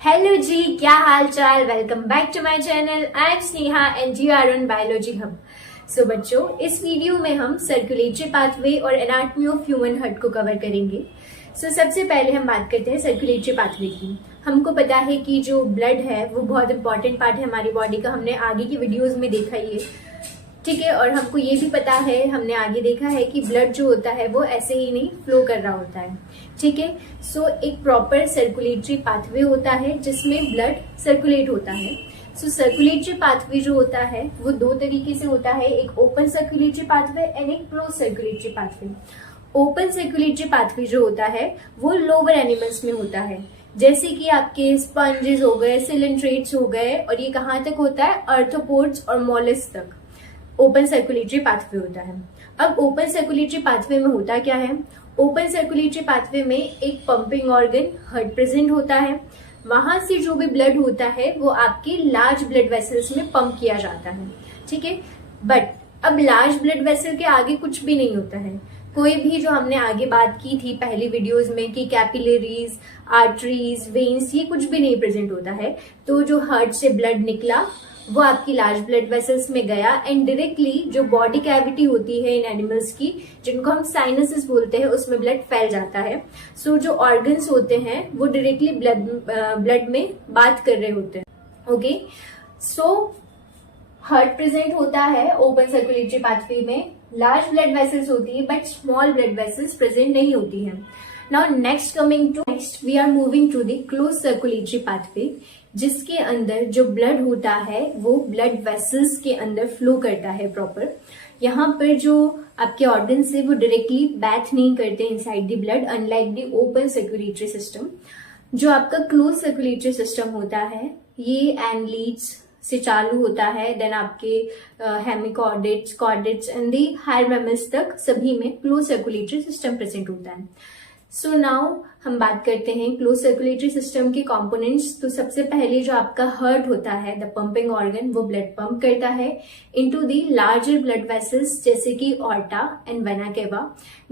Hello जी, क्या हाल चाल। Welcome back to my channel. I am Sneha and you are on biology hub. So बच्चों, इस वीडियो में हम सर्कुलेटरी पाथवे और एनाटॉमी ऑफ ह्यूमन हार्ट को कवर करेंगे। सबसे पहले हम बात करते हैं सर्कुलेटरी पाथवे की। हमको पता है कि जो ब्लड है वो बहुत इंपॉर्टेंट पार्ट है हमारी बॉडी का। हमने आगे की वीडियोज में देखा ही है, ठीक है। और हमको ये भी पता है, हमने आगे देखा है कि ब्लड जो होता है वो ऐसे ही नहीं फ्लो कर रहा होता है, ठीक है। एक प्रॉपर सर्कुलेटरी पाथवे होता है जिसमें ब्लड सर्कुलेट होता है। सर्कुलेटरी पाथवे जो होता है वो दो तरीके से होता है, एक ओपन सर्कुलेटरी पाथवे एंड एक close circulatory pathway. Open circulatory pathway जो होता है वो लोअर एनिमल्स में होता है, जैसे कि आपके स्पंजेस हो गए, सिलेंट्रेट्स हो गए, और ये कहाँ तक होता है, आर्थ्रोपोड्स और मोलस्क तक ओपन सर्कुलेटरी पाथवे होता है। अब ओपन सर्कुलेटरी पाथवे में होता क्या है, ओपन सर्कुलेटरी पाथवे में एक पंपिंग ऑर्गन हार्ट प्रेजेंट होता है। वहां से जो भी ब्लड होता है वो आपके लार्ज ब्लड वेसल्स में पंप किया जाता है, ठीक है। बट अब लार्ज ब्लड वेसल के आगे कुछ भी नहीं होता है। कोई भी, जो हमने आगे बात की थी पहली वीडियोस में कि कैपिलरीज, आर्टरीज, वेन्स, ये कुछ भी नहीं प्रेजेंट होता है। तो जो हार्ट से ब्लड निकला वो आपकी लार्ज ब्लड वेसल्स में गया एंड डायरेक्टली जो बॉडी कैविटी होती है इन एनिमल्स की, जिनको हम साइनसेस बोलते हैं, उसमें ब्लड फैल जाता है। जो ऑर्गन्स होते हैं वो डायरेक्टली ब्लड में बात कर रहे होते हैं, ओके। हार्ट प्रेजेंट होता है ओपन सर्कुलेटरी पाथवे में, लार्ज ब्लड वेसल्स होती है but small blood vessels present नहीं होती है। Now next we are moving to the close circulatory pathway, जिसके अंदर जो ब्लड होता है वो ब्लड वेसल्स के अंदर फ्लो करता है प्रॉपर। यहाँ पर जो आपके ऑर्गन्स है वो डायरेक्टली बैथ नहीं करते inside the blood, unlike the open circulatory system. जो आपका क्लोज सर्कुलेटरी सिस्टम होता है ये एनलीड्स से चालू होता है, देन आपके hemichordates, chordates and the higher mammals तक सभी में क्लोज सर्कुलेटरी सिस्टम प्रेजेंट होता है। नाउ हम बात करते हैं क्लोज सर्कुलेटरी सिस्टम के कंपोनेंट्स। तो सबसे पहले जो आपका हार्ट होता है, द पंपिंग ऑर्गन, वो ब्लड पंप करता है into the larger blood vessels जैसे कि aorta and vena cava.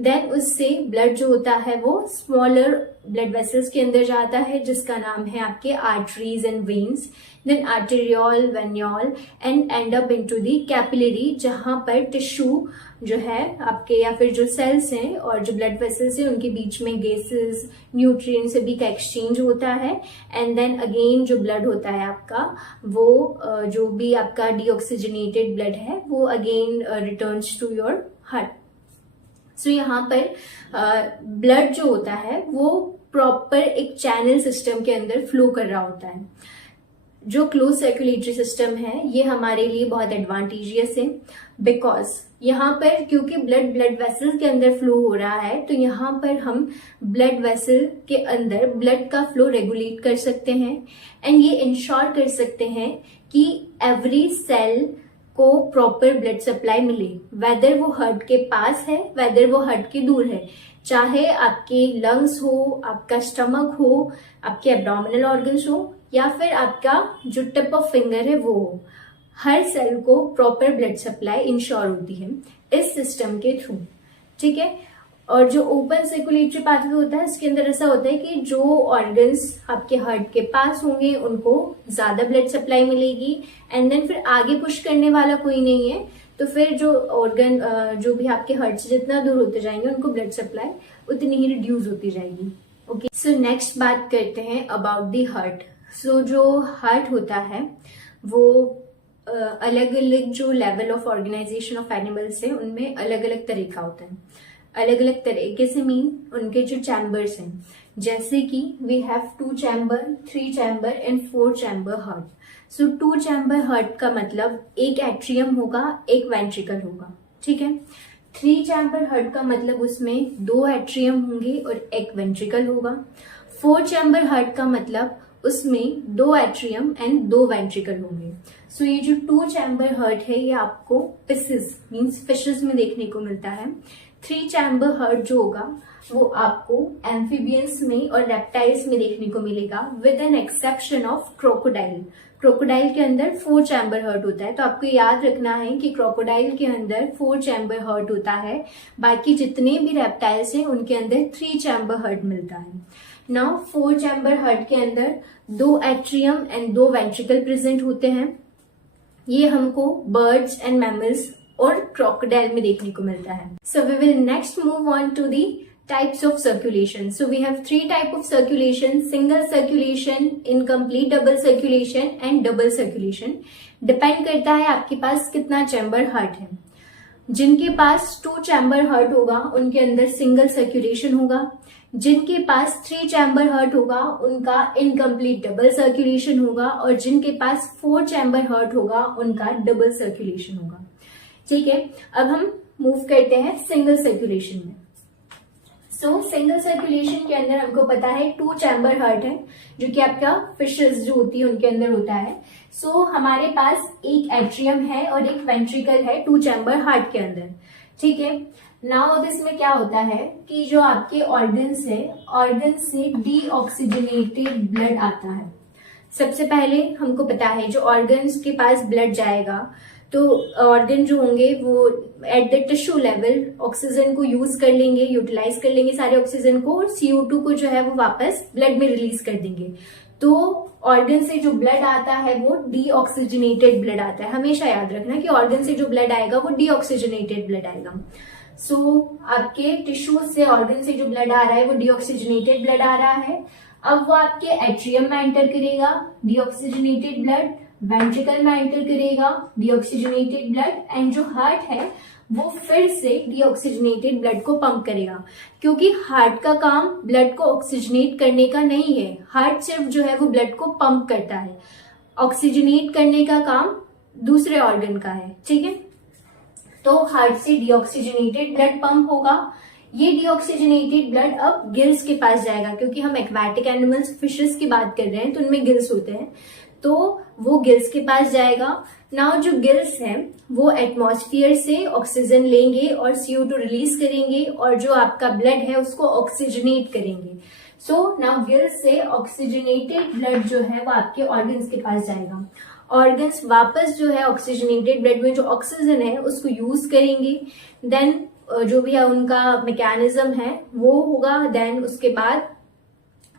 Then उससे ब्लड जो होता है वो स्मॉलर ब्लड वेसल्स के अंदर जाता है जिसका नाम है आपके arteries and veins, then arteriole, venule and end up into the capillary, जहां पर टिश्यू जो है आपके या फिर जो सेल्स हैं और जो ब्लड वेसल्स हैं उनके बीच में गैसेस, न्यूट्रिएंट्स सभी का एक्सचेंज होता है। एंड देन अगेन जो ब्लड होता है आपका वो जो भी आपका डीऑक्सीजनेटेड ब्लड है वो again returns to your heart. यहाँ पर ब्लड जो होता है वो प्रॉपर एक चैनल सिस्टम के अंदर फ्लो कर रहा होता है। जो क्लोज सर्कुलेटरी सिस्टम है ये हमारे लिए बहुत एडवांटेजियस है, बिकॉज यहाँ पर क्योंकि ब्लड वेसल के अंदर फ्लो हो रहा है तो यहाँ पर हम ब्लड वेसल के अंदर ब्लड का फ्लो रेगुलेट कर सकते हैं एंड ये इंश्योर कर सकते हैं कि एवरी सेल को प्रॉपर ब्लड सप्लाई मिले, वेदर वो हार्ट के पास है, वेदर वो हार्ट के दूर है। चाहे आपके लंग्स हो, आपका स्टमक हो, आपके एब्डोमिनल ऑर्गन्स हो, या फिर आपका जो टिप ऑफ फिंगर है वो हो, हर सेल को प्रॉपर ब्लड सप्लाई इंश्योर होती है इस सिस्टम के थ्रू, ठीक है। और जो ओपन सर्कुलेटरी पाथवे होता है इसके अंदर ऐसा होता है कि जो ऑर्गन्स आपके हार्ट के पास होंगे उनको ज्यादा ब्लड सप्लाई मिलेगी एंड देन फिर आगे पुश करने वाला कोई नहीं है तो फिर जो ऑर्गन जो भी आपके हार्ट से जितना दूर होते जाएंगे उनको ब्लड सप्लाई उतनी ही रिड्यूस होती जाएगी, ओके। नेक्स्ट बात करते हैं अबाउट द हार्ट। जो हार्ट होता है वो अलग अलग जो level of organisation of animals है उनमें अलग अलग तरह का होता है। अलग अलग तरीके से मीन उनके जो चैम्बर्स हैं, जैसे कि we have 2 chamber, 3 chamber and 4 chamber heart. 2 chamber heart का मतलब एक एट्रियम होगा, एक वेंट्रिकल होगा, ठीक है। 3 चैम्बर हार्ट का मतलब उसमें 2 एट्रियम होंगे और एक वेंट्रिकल होगा। 4 चैम्बर हार्ट का मतलब उसमें 2 एट्रियम एंड 2 वेंट्रिकल होंगे। ये जो 2 चैम्बर हार्ट है ये आपको पिसेस मीन्स फिशेस में देखने को मिलता है। 3 चैम्बर हार्ट जो होगा वो आपको एम्फीबियंस में और रेप्टाइल्स में देखने को मिलेगा, with an exception of crocodile. Crocodile के अंदर 4 चैम्बर हार्ट होता है। तो आपको याद रखना है कि क्रोकोडाइल के अंदर 4 चैम्बर हार्ट होता है, बाकी जितने भी रेप्टाइल्स हैं उनके अंदर 3 चैम्बर हार्ट मिलता है। नाउ 4 चैम्बर हार्ट के अंदर 2 एट्रियम एंड 2 वेंट्रिकल प्रेजेंट होते हैं। ये हमको बर्ड्स एंड मैमल्स और क्रोकोडाइल में देखने को मिलता है। So we will next move on to the types of circulation. So we have 3 type of circulation: single circulation, incomplete double circulation and double circulation. Depend करता है आपके पास कितना चैम्बर हार्ट है। जिनके पास 2 चैम्बर हार्ट होगा उनके अंदर सिंगल सर्कुलेशन होगा, जिनके पास 3 चैम्बर हार्ट होगा उनका इनकम्प्लीट डबल सर्कुलेशन होगा, और जिनके पास 4 चैम्बर हार्ट होगा उनका डबल सर्कुलेशन होगा। ठीक है, अब हम मूव करते हैं सिंगल सर्कुलेशन में। सिंगल सर्कुलेशन के अंदर हमको पता है 2 चैम्बर हार्ट है, जो कि आपका फिशेस जो होती है उनके अंदर होता है। हमारे पास एक एट्रियम है और एक वेंट्रिकल है 2 चैम्बर हार्ट के अंदर। ठीक है, नाउ अब इसमें क्या होता है कि जो आपके ऑर्गन्स है, ऑर्गन्स से डीऑक्सीजनेटेड ब्लड आता है। सबसे पहले हमको पता है जो ऑर्गन्स के पास ब्लड जाएगा तो ऑर्गन जो होंगे वो at the tissue level oxygen को यूज कर लेंगे, यूटिलाइज कर लेंगे सारे ऑक्सीजन को, और CO2 को जो है वो वापस ब्लड में रिलीज कर देंगे। तो ऑर्गन से जो ब्लड आता है वो डीऑक्सीजनेटेड ब्लड आता है। हमेशा याद रखना कि ऑर्गन से जो ब्लड आएगा वो डीऑक्सीजनेटेड ब्लड आएगा। आपके टिश्यू से ऑर्गन से जो ब्लड आ रहा है वो डीऑक्सीजनेटेड ब्लड आ रहा है। अब वो आपके एट्रियम में एंटर करेगा डीऑक्सीजनेटेड ब्लड, वेंट्रिकल में एंटर करेगा डीऑक्सीजनेटेड ब्लड, एंड जो हार्ट है वो फिर से डीऑक्सीजनेटेड ब्लड को पंप करेगा, क्योंकि हार्ट का काम ब्लड को ऑक्सीजनेट करने का नहीं है। हार्ट सिर्फ जो है वो ब्लड को पंप करता है, ऑक्सीजनेट करने का काम दूसरे ऑर्गन का है। ठीक है, तो हार्ट से डीऑक्सीजनेटेड ब्लड पंप होगा। ये डीऑक्सीजनेटेड ब्लड अब गिल्स के पास जाएगा, क्योंकि हम एक्वाटिक एनिमल्स फिशेस की बात कर रहे हैं तो उनमें गिल्स होते हैं, तो वो गिल्स के पास जाएगा। नाउ जो गिल्स हैं वो एटमॉस्फेयर से ऑक्सीजन लेंगे और CO2 रिलीज करेंगे, और जो आपका ब्लड है उसको ऑक्सीजनेट करेंगे। नाउ गिल्स से ऑक्सीजनेटेड ब्लड जो है वो आपके ऑर्गन्स के पास जाएगा। ऑर्गन्स वापस जो है ऑक्सीजनेटेड ब्लड में जो ऑक्सीजन है उसको यूज करेंगे। देन जो भी उनका मैकेनिज्म है वो होगा। देन उसके बाद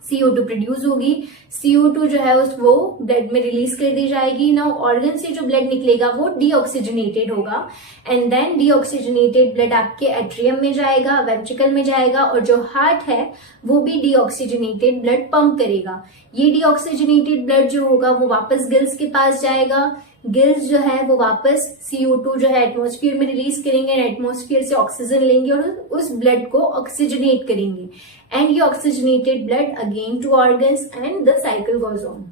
CO2 प्रोड्यूस होगी। CO2 जो है वो ब्लड में रिलीज कर दी जाएगी। नाउ ऑर्गन से जो ब्लड निकलेगा वो डीऑक्सीजनेटेड होगा, एंड देन डीऑक्सीजनेटेड ब्लड आपके एट्रियम में जाएगा, वेंट्रिकल में जाएगा, और जो हार्ट है वो भी डीऑक्सीजनेटेड ब्लड पंप करेगा। ये डीऑक्सीजनेटेड ब्लड जो होगा वो वापस गिल्स के पास जाएगा। गिल्स जो है वो वापस CO2 जो है एटमॉस्फेयर में रिलीज करेंगे, एटमॉस्फेयर से ऑक्सीजन लेंगे और उस ब्लड को ऑक्सीजनेट करेंगे, एंड ये oxygenated blood again to organs and the cycle goes on.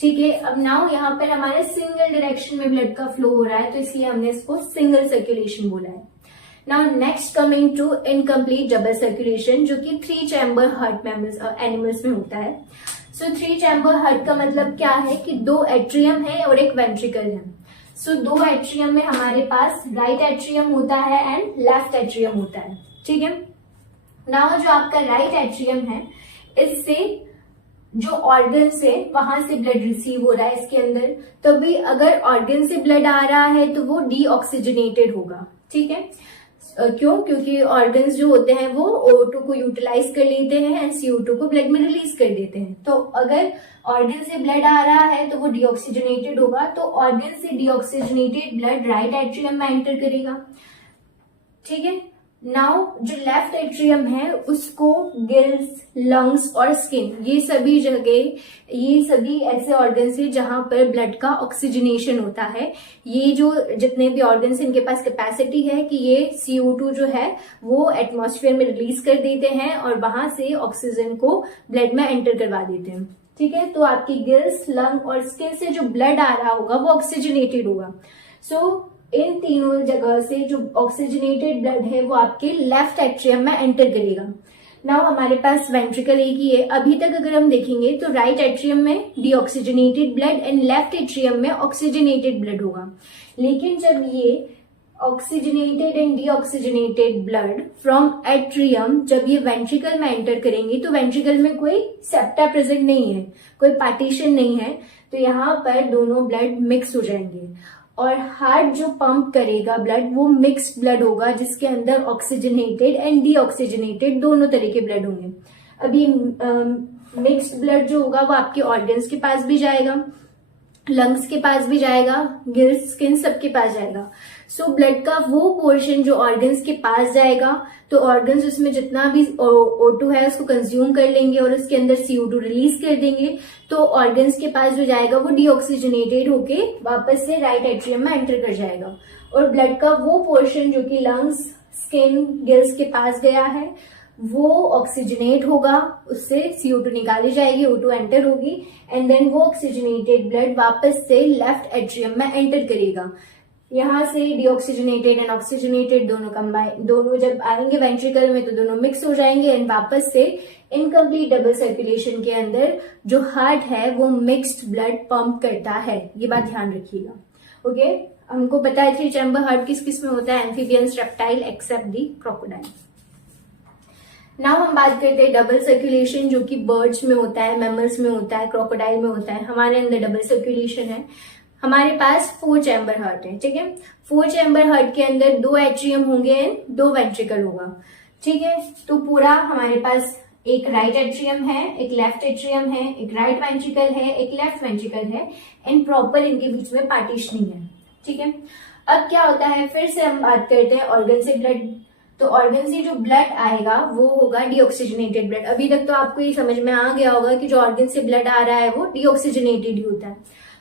ठीक है, अब नाउ यहाँ पर हमारे सिंगल डायरेक्शन में ब्लड का फ्लो हो रहा है, तो इसलिए हमने इसको सिंगल सर्कुलेशन बोला है। Now next coming to incomplete double circulation, जो कि 3 चैम्बर हार्ट एनिमल्स में होता है। 3 चैम्बर हार्ट का मतलब क्या है कि 2 एट्रियम है और एक वेंट्रिकल है। 2 एट्रियम में हमारे पास राइट एट्रियम होता है एंड लेफ्ट एट्रियम होता है। ठीक है, नाउ जो आपका राइट एट्रियम है, इससे जो ऑर्गन से वहां से ब्लड रिसीव हो रहा है इसके अंदर, तभी अगर ऑर्गन से ब्लड आ रहा है तो वो डीऑक्सीजनेटेड होगा। ठीक है, क्यों? क्योंकि ऑर्गन्स जो होते हैं वो O2 को यूटिलाइज कर लेते हैं एंड CO2 को ब्लड में रिलीज कर देते हैं। तो अगर ऑर्गन से ब्लड आ रहा है तो वो डीऑक्सीजनेटेड होगा, तो ऑर्गन से डीऑक्सीजनेटेड ब्लड राइट एट्रियम में एंटर करेगा। ठीक है, नाउ जो लेफ्ट एट्रियम है उसको गिल्स, लंग्स और स्किन, ये सभी जगह, ये सभी ऐसे ऑर्गन्स है जहां पर ब्लड का ऑक्सीजनेशन होता है। ये जो जितने भी ऑर्गन्स इनके पास कैपेसिटी है कि ये CO2 जो है वो एटमॉस्फेयर में रिलीज कर देते हैं और वहां से ऑक्सीजन को ब्लड में एंटर करवा देते हैं। ठीक है, तो आपकी गिल्स, लंग और स्किन से जो ब्लड आ रहा होगा वो ऑक्सीजनेटेड होगा। इन तीनों जगह से जो ऑक्सीजनेटेड ब्लड है वो आपके लेफ्ट एट्रियम में एंटर करेगा। नाउ हमारे पास वेंट्रिकल एक ही है। अभी तक अगर हम देखेंगे तो राइट एट्रियम में deoxygenated blood and left atrium में ऑक्सीजनेटेड ब्लड होगा, लेकिन जब ये oxygenated and deoxygenated blood from atrium जब ये वेंट्रिकल में एंटर करेंगी तो वेंट्रिकल में कोई सेप्टा प्रेजेंट नहीं है, कोई पार्टीशन नहीं है, तो यहाँ पर दोनों ब्लड मिक्स हो जाएंगे और हार्ट जो पंप करेगा ब्लड वो मिक्स्ड ब्लड होगा जिसके अंदर ऑक्सीजनेटेड एंड डीऑक्सीजनेटेड दोनों तरह के ब्लड होंगे। अभी मिक्स्ड ब्लड जो होगा वो आपके ऑर्गन्स के पास भी जाएगा, लंग्स के पास भी जाएगा, गिल्स, स्किन सबके पास जाएगा। सो ब्लड का वो पोर्शन जो ऑर्गन्स के पास जाएगा तो ऑर्गन्स उसमें जितना भी O2 है उसको कंज्यूम कर लेंगे और उसके अंदर CO2 रिलीज कर देंगे, तो ऑर्गन्स के पास जो जाएगा वो डीऑक्सीजनेटेड होके वापस से राइट एट्रियम में एंटर कर जाएगा। और ब्लड का वो पोर्शन जो कि लंग्स, स्किन, गिल्स के पास गया है वो ऑक्सीजनेट होगा, उससे CO2 निकाली जाएगी, O2 एंटर होगी एंड देन वो ऑक्सीजनेटेड ब्लड वापस से लेफ्ट एट्रियम में एंटर करेगा। यहाँ से डीऑक्सीजनेटेड एंड ऑक्सीजनेटेड दोनों जब आएंगे वेंट्रिकल में तो दोनों मिक्स हो जाएंगे एंड वापस से इनकम्प्लीट डबल सर्कुलेशन के अंदर जो हार्ट है वो मिक्स्ड ब्लड पंप करता है। ये बात ध्यान रखिएगा। ओके, हमको पता है 3 चैम्बर हार्ट किस किस में होता है, एम्फीबियंस, रेप्टाइल एक्सेप्ट दी क्रोकोडाइल। नाउ हम बात करते हैं डबल सर्कुलेशन जो कि बर्ड्स में होता है, मैमल्स में होता है, क्रोकोडाइल में होता है। हमारे अंदर डबल सर्कुलेशन है। हमारे पास 4 चैम्बर हार्ट है, ठीक है। 4 चैम्बर हार्ट के अंदर 2 एट्रियम होंगे एंड 2 वेंट्रिकल होगा, ठीक है। तो पूरा हमारे पास एक राइट एट्रियम है, एक लेफ्ट एट्रियम है, एक राइट वेंट्रिकल है, एक लेफ्ट वेंट्रिकल है एंड प्रॉपर इनके बीच में पार्टीशनिंग है, ठीक है। अब क्या होता है, फिर से हम बात करते हैं ऑर्गन से ब्लड। तो ऑर्गन से जो ब्लड आएगा वो होगा डीऑक्सीजनेटेड ब्लड। अभी तक तो आपको ये समझ में आ गया होगा कि जो ऑर्गन से ब्लड आ रहा है वो डीऑक्सीजनेटेड ही होता है।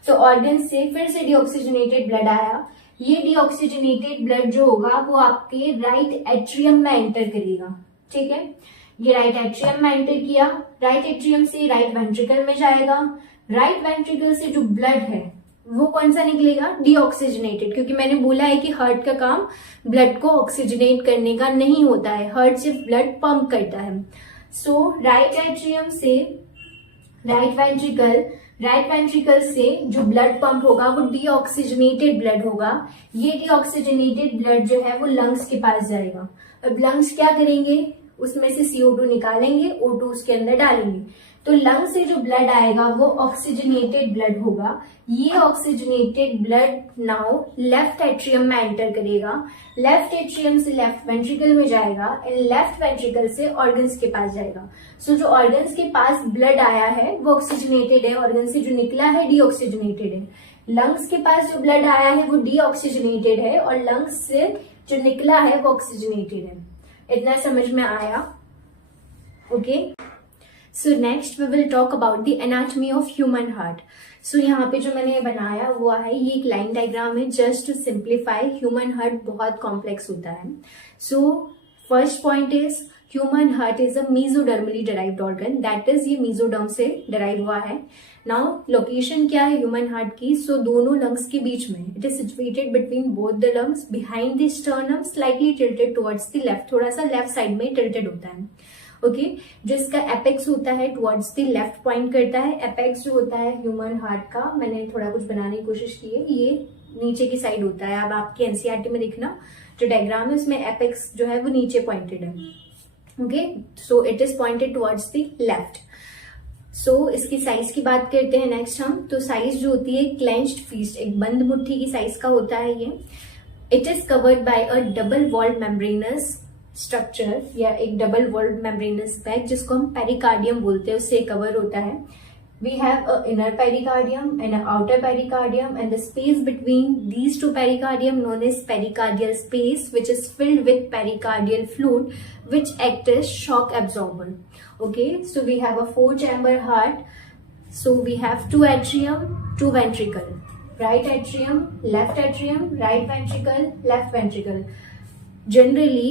तो ऑर्गन से फिर से डीऑक्सीजनेटेड ब्लड आया, ये डीऑक्सीजनेटेड ब्लड जो होगा वो आपके राइट एट्रियम में एंटर करेगा, ठीक है। ये राइट एट्रियम में एंटर किया, राइट एट्रियम से राइट वेंट्रिकल में जाएगा। राइट वेंट्रिकल से जो ब्लड है वो कौन सा निकलेगा, डीऑक्सीजनेटेड, क्योंकि मैंने बोला है कि हार्ट का काम ब्लड को ऑक्सीजनेट करने का नहीं होता है, हार्ट सिर्फ ब्लड पंप करता है। सो राइट एट्रियम से राइट वेंट्रिकल से जो ब्लड पंप होगा वो डीऑक्सीजनेटेड ब्लड होगा। ये डीऑक्सीजनेटेड ब्लड जो है वो लंग्स के पास जाएगा। अब लंग्स क्या करेंगे, उसमें से CO2 निकालेंगे, O2 उसके अंदर डालेंगे, तो लंग से जो ब्लड आएगा वो ऑक्सीजनेटेड ब्लड होगा। ये oxygenated blood now left atrium में एंटर करेगा, लेफ्ट एट्रियम से लेफ्ट वेंट्रिकल में जाएगा एंड लेफ्ट वेंट्रिकल से ऑर्गन्स के पास जाएगा। सो जो ऑर्गन्स के पास ब्लड आया है वो ऑक्सीजनेटेड है, ऑर्गन से जो निकला है डीऑक्सीजनेटेड है। लंग्स के पास जो ब्लड आया है वो डीऑक्सीजनेटेड है और लंग्स से जो निकला है वो ऑक्सीजनेटेड है। इतना समझ में आया? Okay, so next we will talk about the anatomy of human heart. So यहाँ पे जो मैंने बनाया हुआ है ये एक लाइन डायग्राम है just to simplify. Human heart बहुत कॉम्प्लेक्स होता है। So first point is human heart is a mesodermally derived organ, that is ये मेसोडर्म से डिराइव हुआ है। नाउ लोकेशन क्या है ह्यूमन हार्ट की, सो दोनों लंग्स के बीच में, it is situated between both the lungs behind the sternum, slightly tilted towards the left, थोड़ा सा लेफ्ट साइड में टिल्टेड होता है। ओके, जो इसका एपेक्स होता है टुवर्ड्स द लेफ्ट पॉइंट करता है। एपेक्स जो होता है ह्यूमन हार्ट का, मैंने थोड़ा कुछ बनाने की कोशिश की है, ये नीचे की साइड होता है। अब आपकी एनसीईआरटी में देखना जो डायग्राम है उसमें एपेक्स जो है वो नीचे पॉइंटेड है। Okay, so it is pointed towards the left. So इसकी साइज की बात करते हैं नेक्स्ट हम। तो साइज जो होती है क्लेंच्ड फिस्ट, एक बंद मुट्ठी की साइज का होता है ये। It is covered by a double walled membranous structure या एक डबल वॉल्ड मेम्ब्रेनस बैग जिसको हम पेरिकार्डियम बोलते हैं, उससे कवर होता है। We have an inner pericardium and an outer pericardium, and the space between these two pericardium known as pericardial space, which is filled with pericardial fluid, which act as shock absorber. Okay, so we have a 4-chamber heart. So we have 2 atrium, 2 ventricle. Right atrium, left atrium, right ventricle, left ventricle. Generally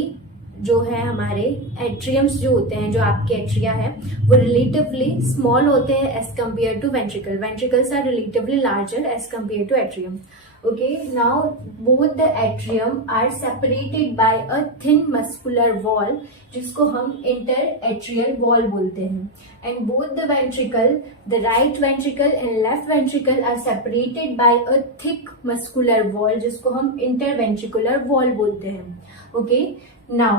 जो है हमारे atriums जो होते हैं, जो आपके atria है वो रिलेटिवली स्मॉल होते हैं as compare to ventricle. Ventricles are relatively larger as compare to atrium. Okay, now both the atrium are separated by a thin muscular wall जिसको हम interatrial wall बोलते हैं, and both the ventricle, the right ventricle and left ventricle are separated by a thick muscular wall जिसको हम interventricular wall बोलते हैं. Okay, now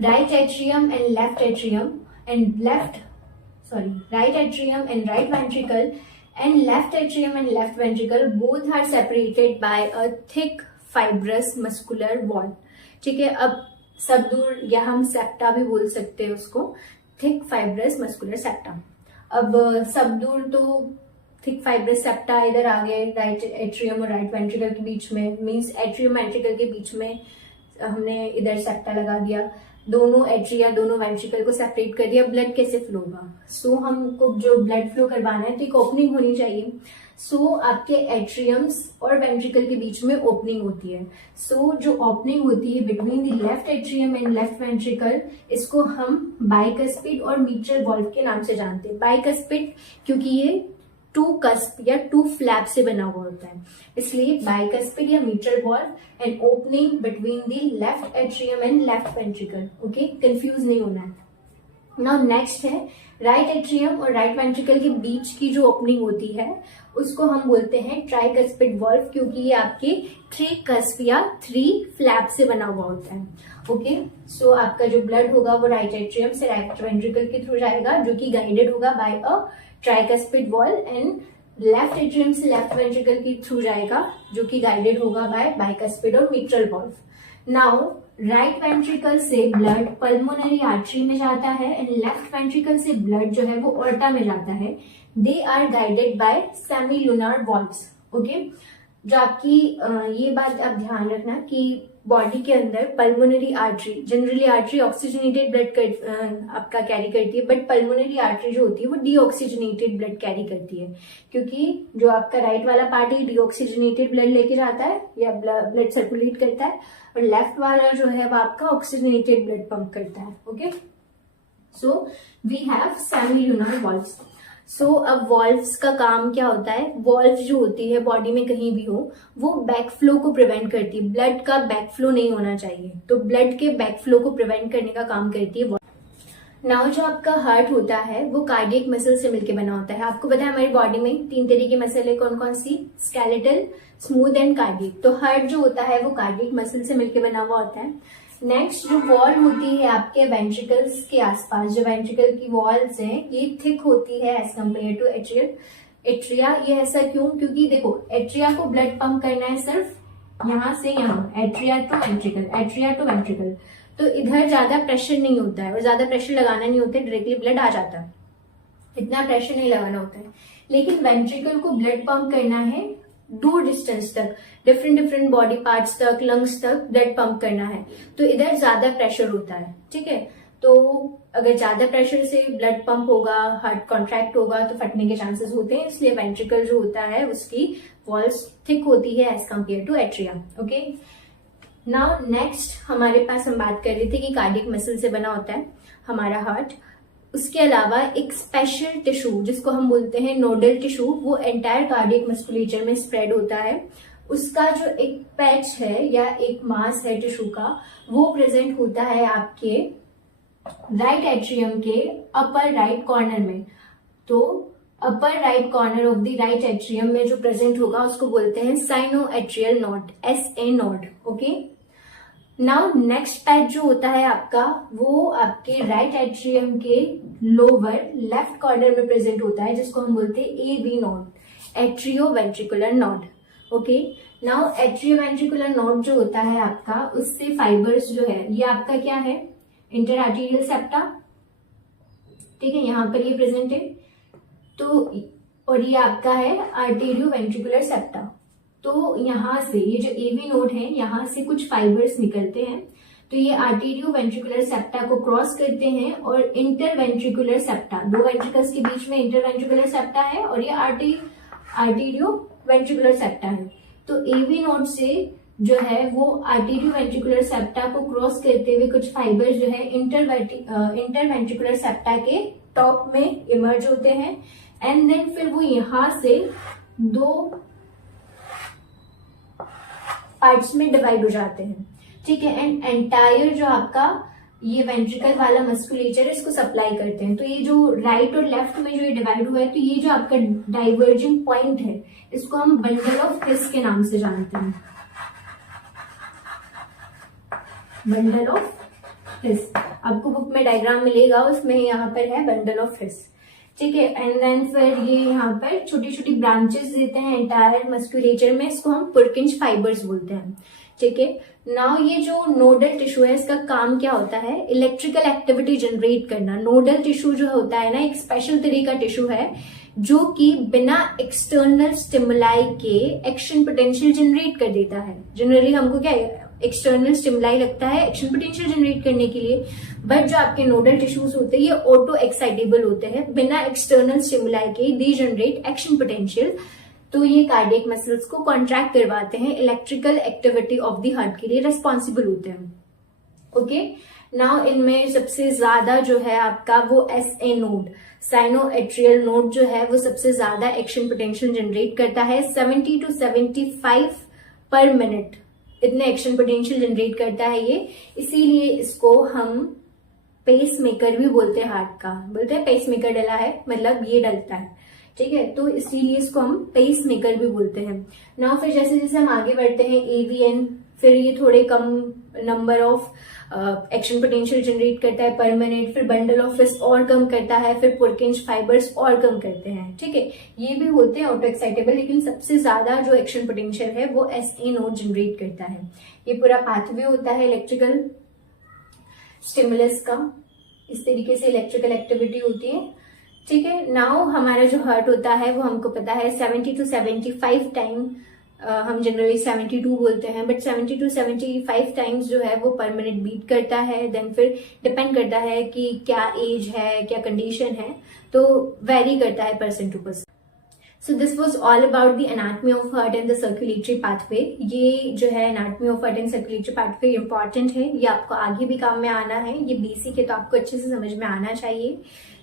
right atrium and left atrium and right atrium and right ventricle and left atrium and left ventricle both are separated by a thick fibrous muscular wall. ठीक है, अब सबदूर या हम septa भी बोल सकते हैं उसको, थिक फाइब्रस मस्कुलर सेप्टा. अब सबदूर तो थिक फाइब्रस सेप्टा इधर आ गए राइट एट्रियम और राइट वेंट्रिकल के बीच में, मींस एट्रियम वेंट्रिकल के बीच में हमने इधर सेप्टा लगा दिया, दोनों एट्रिया दोनों वेंट्रिकल को सेपरेट कर दिया. ब्लड कैसे फ्लो होगा? सो हमको जो ब्लड फ्लो करवाना है तो एक ओपनिंग होनी चाहिए. सो आपके एट्रियम्स और वेंट्रिकल के बीच में ओपनिंग होती है. सो जो ओपनिंग होती है between the left atrium and left ventricle, इसको हम बाइकस्पिड और मीट्रल वॉल्व के नाम से जानते हैं. बाइकस्पिड क्योंकि ये टू कस्प या टू फ्लैप से बना हुआ होता है, इसलिए बाइकस्पिड या mitral valve and opening between the left atrium and left ventricle. Okay, confuse नहीं होना है. नाउ नेक्स्ट है राइट एट्रियम और राइट वेंट्रिकल के बीच की जो ओपनिंग होती है उसको हम बोलते हैं ट्राइकस्पिड वॉल्व, क्योंकि ये आपके थ्री कस्प या थ्री फ्लैप से बना हुआ होता है. ओके, सो आपका जो ब्लड होगा वो राइट एट्रियम से राइट वेंट्रिकल के थ्रू जाएगा जो कि गाइडेड होगा by a tricuspid valve, and left atrium से लेफ्ट वेंट्रिकल के थ्रू जाएगा जो कि गाइडेड होगा बाय बाइकस्पिड और mitral valve. Now right ventricle से ब्लड पल्मोनरी आर्टरी में जाता है एंड लेफ्ट वेंट्रिकल से ब्लड जो है वो ऑर्टा में जाता है. They are guided by semilunar valves. Okay, जो आपकी ये बात आप ध्यान रखना कि बॉडी के अंदर pulmonary artery, generally artery oxygenated blood आपका कैरी करती है, बट पल्मोनरी आर्टरी जो होती है वो डीऑक्सीजनेटेड ब्लड कैरी करती है, क्योंकि जो आपका राइट वाला पार्ट है डीऑक्सीजनेटेड ब्लड लेके जाता है या ब्लड सर्कुलेट करता है, और लेफ्ट वाला जो है वो आपका ऑक्सीजनेटेड ब्लड पंप करता है. Okay, so we have semilunar valves. So अब वॉल्व्स का काम क्या होता है? वॉल्व जो होती है बॉडी में कहीं भी हो वो बैक फ्लो को प्रिवेंट करती है. ब्लड का बैक फ्लो नहीं होना चाहिए, तो ब्लड के बैक फ्लो को प्रिवेंट करने का काम करती है. नाउ जो आपका हार्ट होता है वो कार्डियक मसल से मिलकर बना होता है. आपको पता है हमारी बॉडी में 3 तरह की मसल है, कौन कौन सी? Skeletal, smooth and cardiac. तो हार्ट जो होता है वो कार्डियक मसल से मिलकर बना हुआ होता है. नेक्स्ट जो वॉल होती है आपके वेंट्रिकल्स के आसपास, जो वेंट्रिकल की वॉल्स हैं ये थिक होती है एज कम्पेयर टू एट्रिया. ये ऐसा क्यों? क्योंकि देखो एट्रिया को ब्लड पंप करना है सिर्फ यहाँ से यहाँ, atria to ventricle, atria to ventricle, तो इधर ज्यादा प्रेशर नहीं होता है और ज्यादा प्रेशर लगाना नहीं होता है, डायरेक्टली ब्लड आ जाता है, इतना प्रेशर नहीं लगाना होता है. लेकिन वेंट्रिकल को ब्लड पंप करना है दूर डिस्टेंस तक, डिफरेंट बॉडी पार्ट्स तक, लंग्स तक ब्लड पंप करना है, तो इधर ज्यादा प्रेशर होता है. ठीक है, तो अगर ज्यादा प्रेशर से ब्लड पंप होगा, हार्ट कॉन्ट्रैक्ट होगा तो फटने के चांसेस होते हैं, इसलिए वेंट्रिकल जो होता है उसकी वॉल्स थिक होती है as compare to atria. Okay, now next हमारे पास हम बात कर रहे थे कि कार्डियक मसल से बना होता है हमारा हार्ट. उसके अलावा एक स्पेशल टिश्यू जिसको हम बोलते हैं नोडल टिश्यू, वो एंटायर कार्डियक मस्कुलेचर में स्प्रेड होता है. उसका जो एक पैच है या एक मास है टिश्यू का, वो प्रेजेंट होता है आपके राइट एट्रियम के अपर राइट कॉर्नर में. तो upper right corner of the right atrium में जो प्रेजेंट होगा उसको बोलते हैं sinoatrial node, SA node. Okay, now next patch जो होता है आपका वो आपके राइट एट्रियम के लोअर लेफ्ट कॉर्नर में प्रेजेंट होता है, जिसको हम बोलते हैं AV node, atrio ventricular node. Okay, now atrio ventricular node जो होता है आपका, उससे फाइबर्स जो है ये आपका क्या है? Inter arterial septa. ठीक है, यहाँ पर ये प्रेजेंट है. तो और ये आपका है आर्टेरियो वेंट्रिकुलर सेप्टा. तो यहाँ से ये जो AV नोड है यहाँ से कुछ फाइबर्स निकलते हैं, तो ये आर्टेरियो वेंट्रिकुलर सेप्टा को क्रॉस करते हैं और इंटर वेंट्रिकुलर सेप्टा, दो वेंट्रिकल्स के बीच में इंटर वेंट्रिकुलर सेप्टा है और ये आर्टेरियो वेंट्रिकुलर सेप्टा है. तो AV नोड से जो है वो आर्टेरियो वेंट्रिकुलर सेप्टा को क्रॉस करते हुए कुछ फाइबर्स जो है इंटर वेंट्रिकुलर सेप्टा के टॉप में इमर्ज होते हैं, एंड देन फिर वो यहाँ से दो पार्ट्स में डिवाइड हो जाते हैं, ठीक है। एंड एंटायर जो आपका ये वेंट्रिकल वाला मस्कुलेचर है इसको सप्लाई करते हैं। तो ये जो राइट और लेफ्ट में जो ये डिवाइड हुआ है, तो ये जो आपका डाइवर्जिंग पॉइंट है इसको हम बंडल ऑफ हिस के नाम से जानते हैं, बंडल ऑफ हिस। आपको बुक में डायग्राम मिलेगा, उसमें यहाँ पर है बंडल ऑफ हिस, ठीक है। एंड देन फिर ये यहाँ पर छोटी छोटी ब्रांचेस देते हैं एंटायर मस्कुलेचर में, इसको हम पुरकिंज फाइबर्स बोलते हैं, ठीक है। नाउ ये जो नोडल टिश्यू है इसका काम क्या होता है, इलेक्ट्रिकल एक्टिविटी जनरेट करना। नोडल टिश्यू जो होता है ना, एक स्पेशल तरह का टिश्यू है जो कि बिना एक्सटर्नल स्टिमुलाई के एक्शन पोटेंशियल जनरेट कर देता है। जनरली हमको क्या एक्सटर्नल स्टिमुलाई लगता है एक्शन पोटेंशियल जनरेट करने के लिए, बट जो आपके नोडल टिश्यूज होते हैं ये ऑटो एक्साइटेबल होते हैं, बिना एक्सटर्नल स्टिमुलाई के दे जनरेट एक्शन पोटेंशियल। तो ये कार्डियक मसल्स को कॉन्ट्रैक्ट करवाते हैं, electrical activity of the heart के लिए रेस्पॉन्सिबल होते हैं, ओके। नाउ इनमें सबसे ज्यादा जो है आपका वो SA नोड, साइनोएट्रियल नोड जो है वो सबसे ज्यादा एक्शन पोटेंशियल जनरेट करता है, 70 to 75 पर मिनट इतने एक्शन पोटेंशियल जनरेट करता है ये। इसीलिए इसको हम पेस मेकर भी बोलते हैं, हार्ट का बोलते हैं पेस मेकर डला है, मतलब ये डलता है, ठीक है। तो इसीलिए इसको हम पेस मेकर भी बोलते हैं। नाउ फिर जैसे जैसे हम आगे बढ़ते हैं AVN, फिर ये थोड़े कम number of action potential generate करता है पर मिनट, फिर बंडल ऑफ हिस और कम करता है, फिर पुरकिंज फाइबर्स और कम करते हैं, ठीक है। ये भी होते हैं ऑटो एक्साइटेबल, लेकिन सबसे ज्यादा जो एक्शन पोटेंशियल है वो SA नोड जनरेट करता है। ये पूरा पाथवे होता है इलेक्ट्रिकल स्टिमुलस का, इस तरीके से इलेक्ट्रिकल एक्टिविटी होती है, ठीक है। नाउ हमारा जो हार्ट होता है वो हमको पता है 70 to 75 टाइम, हम जनरली 72 बोलते हैं, बट 70 to 75 टाइम्स जो है वो पर मिनट बीट करता है। देन फिर डिपेंड करता है कि क्या एज है, क्या कंडीशन है, तो वेरी करता है person to person. So this was all about the anatomy of heart and the circulatory pathway. ये जो है anatomy of heart and circulatory pathway important है, ये आपको आगे भी काम में आना है, ये बेसिक है तो आपको अच्छे से समझ में आना चाहिए।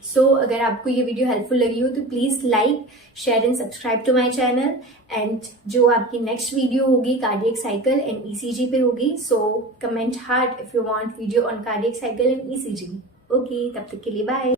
सो अगर आपको ये वीडियो हेल्पफुल लगी हो तो please like, share and subscribe to my channel. And जो आपकी नेक्स्ट वीडियो होगी कार्डियक साइकिल एंड ECG पे होगी, so comment heart if you want video on cardiac cycle and ECG। Okay, तब तक के लिए बाय।